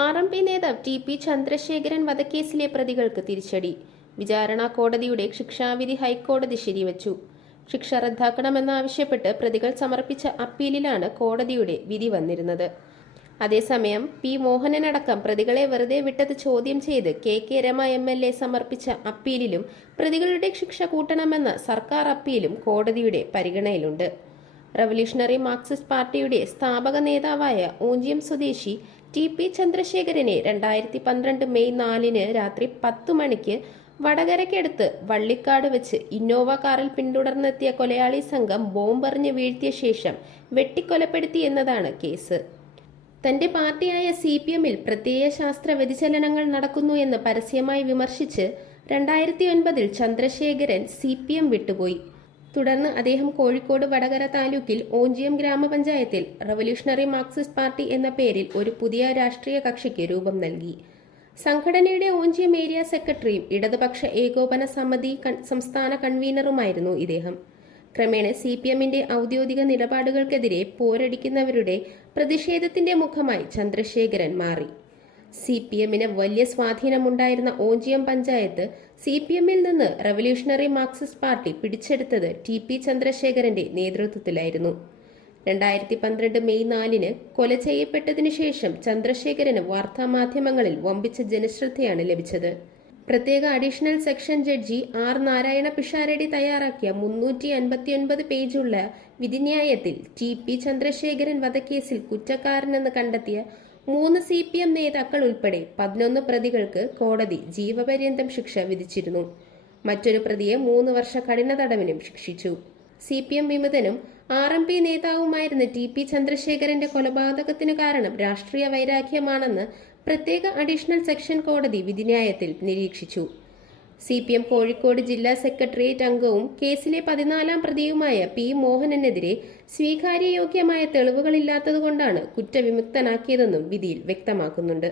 R M P നേതാവ് T P Chandrasekharan വധക്കേസിലെ പ്രതികൾക്ക് തിരിച്ചടി. വിചാരണ കോടതിയുടെ ശിക്ഷാവിധി ഹൈക്കോടതി ശരിവച്ചു. ശിക്ഷ റദ്ദാക്കണമെന്നാവശ്യപ്പെട്ട് പ്രതികൾ സമർപ്പിച്ച അപ്പീലിലാണ് കോടതിയുടെ വിധി വന്നിരുന്നത്. അതേസമയം പി മോഹനനടക്കം പ്രതികളെ വെറുതെ വിട്ടത് ചോദ്യം ചെയ്ത് K K Rama M L A സമർപ്പിച്ച അപ്പീലിലും പ്രതികളുടെ ശിക്ഷ കൂട്ടണമെന്ന സർക്കാർ അപ്പീലും കോടതിയുടെ പരിഗണനയിലുണ്ട്. റവല്യൂഷണറി മാർക്സിസ്റ്റ് പാർട്ടിയുടെ സ്ഥാപക നേതാവായ ഊഞ്ചിയം സ്വദേശി ടി പി ചന്ദ്രശേഖരനെ രണ്ടായിരത്തി പന്ത്രണ്ട് മെയ് നാലിന് രാത്രി പത്ത് മണിക്ക് വടകരയ്ക്കടുത്ത് വള്ളിക്കാട് വെച്ച് ഇന്നോവ കാറിൽ പിന്തുടർന്നെത്തിയ കൊലയാളി സംഘം ബോംബെറിഞ്ഞ് വീഴ്ത്തിയ ശേഷം വെട്ടിക്കൊലപ്പെടുത്തി എന്നതാണ് കേസ്. തന്റെ പാർട്ടിയായ സി പി എമ്മിൽ പ്രത്യയ ശാസ്ത്ര വ്യതിചലനങ്ങൾ നടക്കുന്നു എന്ന് പരസ്യമായി വിമർശിച്ച് രണ്ടായിരത്തി ഒൻപതിൽ ചന്ദ്രശേഖരൻ സി പി എം വിട്ടുപോയി. തുടർന്ന് അദ്ദേഹം കോഴിക്കോട് വടകര താലൂക്കിൽ ഓഞ്ചിയം ഗ്രാമപഞ്ചായത്തിൽ റവല്യൂഷണറി മാർക്സിസ്റ്റ് പാർട്ടി എന്ന പേരിൽ ഒരു പുതിയ രാഷ്ട്രീയ കക്ഷിക്ക് രൂപം നൽകി. സംഘടനയുടെ ഓഞ്ചിയം ഏരിയ സെക്രട്ടറിയും ഇടതുപക്ഷ ഏകോപന സമിതി സംസ്ഥാന കൺവീനറുമായിരുന്നു ഇദ്ദേഹം. ക്രമേണ സി പി എമ്മിന്റെ ഔദ്യോഗിക നിലപാടുകൾക്കെതിരെ പോരടിക്കുന്നവരുടെ പ്രതിഷേധത്തിന്റെ മുഖമായി ചന്ദ്രശേഖരൻ മാറി. സി പി എമ്മിന് വലിയ സ്വാധീനമുണ്ടായിരുന്ന ഓഞ്ചിയം പഞ്ചായത്ത് സി പി എമ്മിൽ നിന്ന് റവല്യൂഷണറി മാർക്സിസ്റ്റ് പാർട്ടി പിടിച്ചെടുത്തത് ടി പി ചന്ദ്രശേഖരന്റെ നേതൃത്വത്തിലായിരുന്നു. രണ്ടായിരത്തി പന്ത്രണ്ട് മെയ് നാലിന് കൊല ചെയ്യപ്പെട്ടതിനു ശേഷം ചന്ദ്രശേഖരന് വാർത്താമാധ്യമങ്ങളിൽ വമ്പിച്ച ജനശ്രദ്ധയാണ് ലഭിച്ചത്. പ്രത്യേക additional section judge R Narayana Pisharody തയ്യാറാക്കിയ മുന്നൂറ്റി അൻപത്തിയൊൻപത് പേജുള്ള വിധിന്യായത്തിൽ ടി പി ചന്ദ്രശേഖരൻ വധക്കേസിൽ കുറ്റക്കാരനെന്ന് കണ്ടെത്തിയ മൂന്ന് സി പി എം നേതാക്കൾ ഉൾപ്പെടെ പതിനൊന്ന് പ്രതികൾക്ക് കോടതി ജീവപര്യന്തം ശിക്ഷ വിധിച്ചിരുന്നു. മറ്റൊരു പ്രതിയെ മൂന്ന് വർഷ കഠിന തടവിനും ശിക്ഷിച്ചു. സി പി എം വിമതനും ആർ എം പി നേതാവുമായിരുന്ന ടി പി ചന്ദ്രശേഖരന്റെ കൊലപാതകത്തിന് കാരണം രാഷ്ട്രീയ വൈരാഗ്യമാണെന്ന് പ്രത്യേക അഡീഷണൽ സെക്ഷൻ കോടതി വിധിന്യായത്തിൽ നിരീക്ഷിച്ചു. സി പി എം കോഴിക്കോട് ജില്ലാ സെക്രട്ടേറിയറ്റ് അംഗവും കേസിലെ പതിനാലാം പ്രതിയുമായ പി മോഹനനെതിരെ സ്വീകാര്യയോഗ്യമായ തെളിവുകളില്ലാത്തതുകൊണ്ടാണ് കുറ്റവിമുക്തനാക്കിയതെന്നും വിധിയിൽ വ്യക്തമാക്കുന്നുണ്ട്